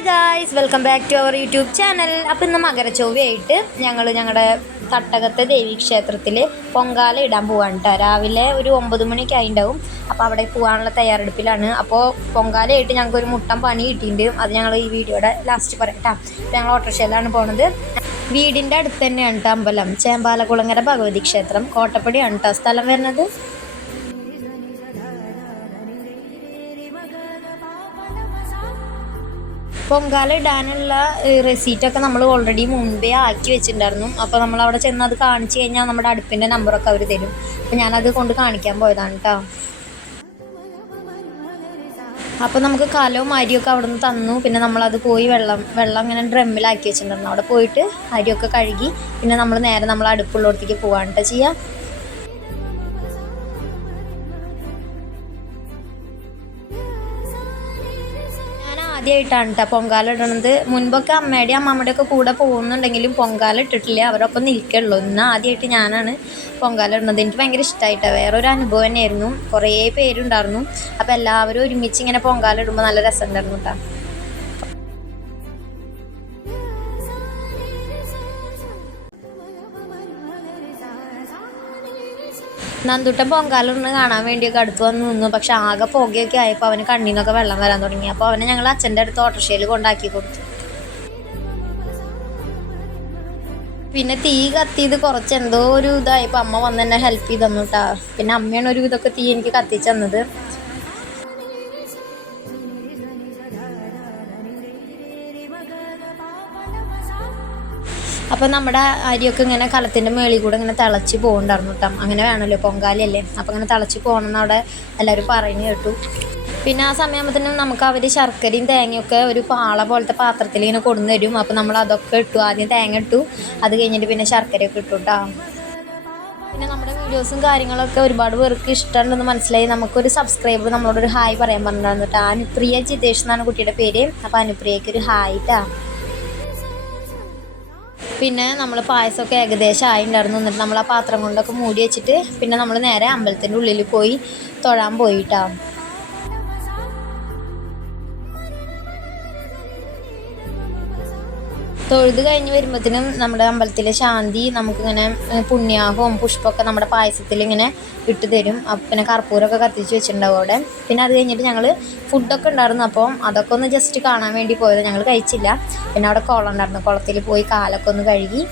Hi guys welcome back to our YouTube channel അപ്പോൾ ഇന്ന് മകരച്ചൊവ്വയായിട്ട് ഞങ്ങൾ ഞങ്ങളുടെ തട്ടകത്തെ ദേവി ക്ഷേത്രത്തിൽ പൊങ്കാല ഇടാൻ പോവാണ് കേട്ടോ രാവിലെ ഒരു ഒമ്പത് മണിയൊക്കെ ആയിണ്ടാവും. അപ്പോൾ അവിടെ പോകാനുള്ള തയ്യാറെടുപ്പിലാണ്. അപ്പോൾ പൊങ്കാലയായിട്ട് ഞങ്ങൾക്ക് ഒരു മുട്ടം പണി കിട്ടിയിട്ടുണ്ട് അത് ഞങ്ങൾ ഈ വീഡിയോയുടെ ലാസ്റ്റ് പറയാം കേട്ടോ അപ്പോൾ ഞങ്ങൾ ഓട്ടോറിക്ഷയിലാണ് പോണത്. വീടിന്റെ അടുത്ത് തന്നെയാണ് കേട്ടോ അമ്പലം. ചേമ്പാലക്കുളങ്ങര ഭഗവതി ക്ഷേത്രം. കോട്ടപ്പടിയാണ് കേട്ടോ സ്ഥലം വരുന്നത് പൊങ്കാല ഇടാനുള്ള റെസീറ്റൊക്കെ നമ്മൾ ഓൾറെഡി മുൻപേ ആക്കി വെച്ചിട്ടുണ്ടായിരുന്നു. അപ്പോൾ നമ്മൾ അവിടെ ചെന്ന് അത് കാണിച്ചു കഴിഞ്ഞാൽ നമ്മുടെ അടുപ്പിന്റെ നമ്പറൊക്കെ അവർ തരും. അപ്പോൾ ഞാനത് കൊണ്ട് കാണിക്കാൻ പോയതാണ് കേട്ടോ അപ്പോൾ നമുക്ക് കലവും അരിയൊക്കെ അവിടെ നിന്ന് തന്നു. പിന്നെ നമ്മളത് പോയി വെള്ളം വെള്ളം ഇങ്ങനെ ഡ്രമ്മിലാക്കി വെച്ചിട്ടുണ്ടായിരുന്നു. അവിടെ പോയിട്ട് അരിയൊക്കെ കഴുകി പിന്നെ നമ്മൾ നേരെ നമ്മൾ അടുപ്പുള്ളടത്തേക്ക് പോകാണ് കേട്ടോ ചെയ്യുക ആദ്യമായിട്ടാണ് കേട്ടോ പൊങ്കാല ഇടണത് മുൻപൊക്കെ അമ്മയുടെ അമ്മമ്മയുടെ ഒക്കെ കൂടെ പോകുന്നുണ്ടെങ്കിലും പൊങ്കാല ഇട്ടിട്ടില്ല അവരൊപ്പം നിൽക്കുള്ളൂ ഇന്ന് ആദ്യമായിട്ട് ഞാനാണ് പൊങ്കാല ഇടുന്നത് എനിക്ക് ഭയങ്കര ഇഷ്ടമായിട്ടാണ് വേറൊരു അനുഭവം തന്നെയായിരുന്നു. കുറേ പേരുണ്ടായിരുന്നു. അപ്പോൾ എല്ലാവരും ഒരുമിച്ച് ഇങ്ങനെ പൊങ്കാല ഇടുമ്പോൾ നല്ല രസമുണ്ടായിരുന്നു കേട്ടോ നന്ദുട്ടൻ പൊങ്കാലൊന്ന് കാണാൻ വേണ്ടിയൊക്കെ അടുത്ത് വന്ന് നിന്നു. പക്ഷെ ആകെ പുകയൊക്കെ ആയപ്പോൾ അവന് കണ്ണിന്നൊക്കെ വെള്ളം വരാൻ തുടങ്ങി. അപ്പോൾ അവനെ ഞങ്ങൾ അച്ഛന്റെ അടുത്ത് ഓട്ടോറിക്ഷയിൽ കൊണ്ടാക്കി കൊടുത്തു. പിന്നെ തീ കത്തിയത് കുറച്ച് എന്തോ ഒരു ഇതായപ്പോൾ അമ്മ വന്ന് എന്നെ ഹെൽപ്പ് ചെയ്ത് തന്നു കേട്ടാ പിന്നെ അമ്മയാണ് ഒരു ഇതൊക്കെ തീ എനിക്ക് കത്തിച്ചു തന്നത്. അപ്പോൾ നമ്മുടെ അരിയൊക്കെ ഇങ്ങനെ കലത്തിന്റെ മേളിൽ കൂടെ ഇങ്ങനെ തിളച്ച് പോകണ്ടായിരുന്നു കേട്ടോ. അങ്ങനെ വേണമല്ലോ പൊങ്കാലയല്ലേ? അപ്പോൾ അങ്ങനെ തിളച്ച് പോകണമെന്ന് അവിടെ എല്ലാവരും പറയുന്നു കേട്ടു. പിന്നെ ആ സമയമാകുമ്പോഴത്തേനും നമുക്ക് അവർ ശർക്കരയും തേങ്ങയൊക്കെ ഒരു പാള പോലത്തെ പാത്രത്തിൽ ഇങ്ങനെ കൊണ്ടു തരും. അപ്പോൾ നമ്മൾ അതൊക്കെ ഇട്ടു ആദ്യം തേങ്ങ ഇട്ടു. അത് കഴിഞ്ഞിട്ട് പിന്നെ ശർക്കരയൊക്കെ ഇട്ടു കേട്ടോ. പിന്നെ നമ്മുടെ വീഡിയോസും കാര്യങ്ങളൊക്കെ ഒരുപാട് പേർക്ക് ഇഷ്ടമുണ്ടെന്ന് മനസ്സിലായി. നമുക്കൊരു സബ്സ്ക്രൈബർ നമ്മളോട് ഒരു ഹായ് പറയാൻ പറഞ്ഞിട്ടുണ്ടായിരുന്നു കേട്ടോ. അനുപ്രിയ ജിതേഷ് എന്നാണ് കുട്ടിയുടെ പേര്. അപ്പോൾ അനുപ്രിയയ്ക്ക് ഒരു ഹായ് കേട്ടോ പിന്നെ നമ്മൾ പായസമൊക്കെ ഏകദേശം ആയിട്ടുണ്ടായിരുന്നു എന്നിട്ട് നമ്മൾ ആ പാത്രം കൊണ്ടൊക്കെ മൂടി വെച്ചിട്ട് പിന്നെ നമ്മൾ നേരെ അമ്പലത്തിന്റെ ഉള്ളിൽ പോയി തൊഴാൻ പോയിട്ടാ. തൊഴുത് കഴിഞ്ഞ് വരുമ്പോഴത്തേനും നമ്മുടെ അമ്പലത്തിലെ ശാന്തി നമുക്കിങ്ങനെ പുണ്യാഹവും പുഷ്പമൊക്കെ നമ്മുടെ പായസത്തിൽ ഇങ്ങനെ ഇട്ട് തരും. പിന്നെ കർപ്പൂരമൊക്കെ കത്തിച്ച് വെച്ചിട്ടുണ്ടാവും അവിടെ. പിന്നെ അത് കഴിഞ്ഞിട്ട് ഞങ്ങൾ ഫുഡൊക്കെ ഉണ്ടായിരുന്നു. അപ്പം അതൊക്കെ ഒന്ന് ജസ്റ്റ് കാണാൻ വേണ്ടി പോയത്. ഞങ്ങൾ കഴിച്ചില്ല. പിന്നെ അവിടെ കുളം ഉണ്ടായിരുന്നു. കുളത്തിൽ പോയി കാലൊക്കെ ഒന്ന് കഴുകി.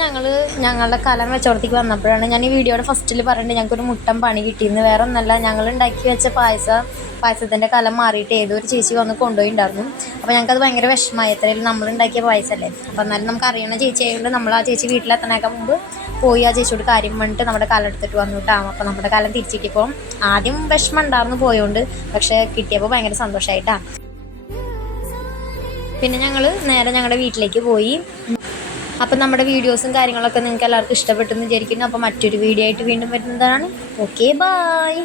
ഞങ്ങൾ ഞങ്ങളുടെ കലം വെച്ചോടത്തേക്ക് വന്നപ്പോഴാണ് ഞാൻ ഈ വീഡിയോയുടെ ഫസ്റ്റിൽ പറഞ്ഞിട്ട് ഞങ്ങൾക്കൊരു മുട്ടൻ പണി കിട്ടിയിരുന്നു വേറെ ഒന്നല്ല ഞങ്ങൾ ഉണ്ടാക്കി വെച്ച പായസം പായസത്തിന്റെ കലം മാറിയിട്ട് ഏതോ ഒരു ചേച്ചി വന്ന് കൊണ്ടുപോയി കൊണ്ടുപോയിണ്ടായിരുന്നു. അപ്പോൾ ഞങ്ങൾക്കത് ഭയങ്കര വിഷമമായി. എത്രയും നമ്മൾ ഉണ്ടാക്കിയ പായസമല്ലേ അപ്പോൾ എന്നാലും നമുക്ക് അറിയണ ചേച്ചി ആയതുകൊണ്ട് നമ്മൾ ആ ചേച്ചി വീട്ടിലെത്തണേക്കാൾ മുമ്പ് പോയി ആ ചേച്ചിയോട് കാര്യം പറഞ്ഞിട്ട് നമ്മുടെ കലം എടുത്തിട്ട് വന്നു കേട്ടോ അപ്പോൾ നമ്മുടെ കലം തിരിച്ചിട്ടിപ്പോൾ ആദ്യം വിഷമം ഉണ്ടായിരുന്നു പോയോണ്ട് പക്ഷേ കിട്ടിയപ്പോൾ ഭയങ്കര സന്തോഷമായിട്ടാണ് പിന്നെ ഞങ്ങൾ നേരെ ഞങ്ങളുടെ വീട്ടിലേക്ക് പോയി. അപ്പം നമ്മുടെ വീഡിയോസും കാര്യങ്ങളൊക്കെ നിങ്ങൾക്ക് എല്ലാവർക്കും ഇഷ്ടപ്പെട്ടെന്ന് വിചാരിക്കുന്നു. അപ്പോൾ മറ്റൊരു വീഡിയോ ആയിട്ട് വീണ്ടും വരുന്നതാണ്. Okay bye